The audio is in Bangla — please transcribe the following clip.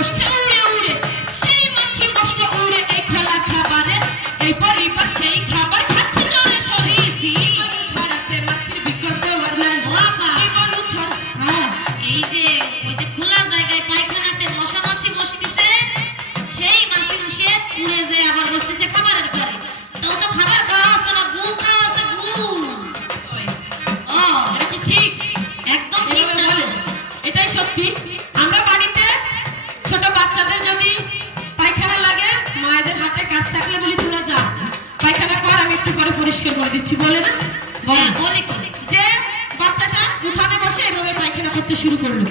বসছে উড়ে উড়ে, সেই মাছি বসলো উড়ে এই খোলা খাবারে, এই পরিবার সেই খাবার খাচ্ছে জোরে সরে। জীবাণু ছড়াতে মাছির বিকট দেওয়ার নাই, জীবাণু ছড়া। এই যে ওই যে খোলা জায়গায় পায়খানাতে মশা মাছি বসতেছে, সেই মাছি বসে উড়ে যে আবার বসতেছে খাবারের পরে। তো ও তো খাবার খাওয়া আছে না, গু খাওয়া আছে, গু। ও এটা কি ঠিক? একদম ঠিক না তো। এটাই সত্যি। আমরা বাড়িতে ছোট বাচ্চাদের যদি পায়খানা লাগে, মায়েদের হাতে কাজ থাকলে বলি তোরা যা পায়খানা কর, আমি একটু পরে পরিষ্কার করে দিচ্ছি, বলে না? বলে যে বাচ্চাটা উঠানে বসে এভাবে পায়খানা করতে শুরু করলো,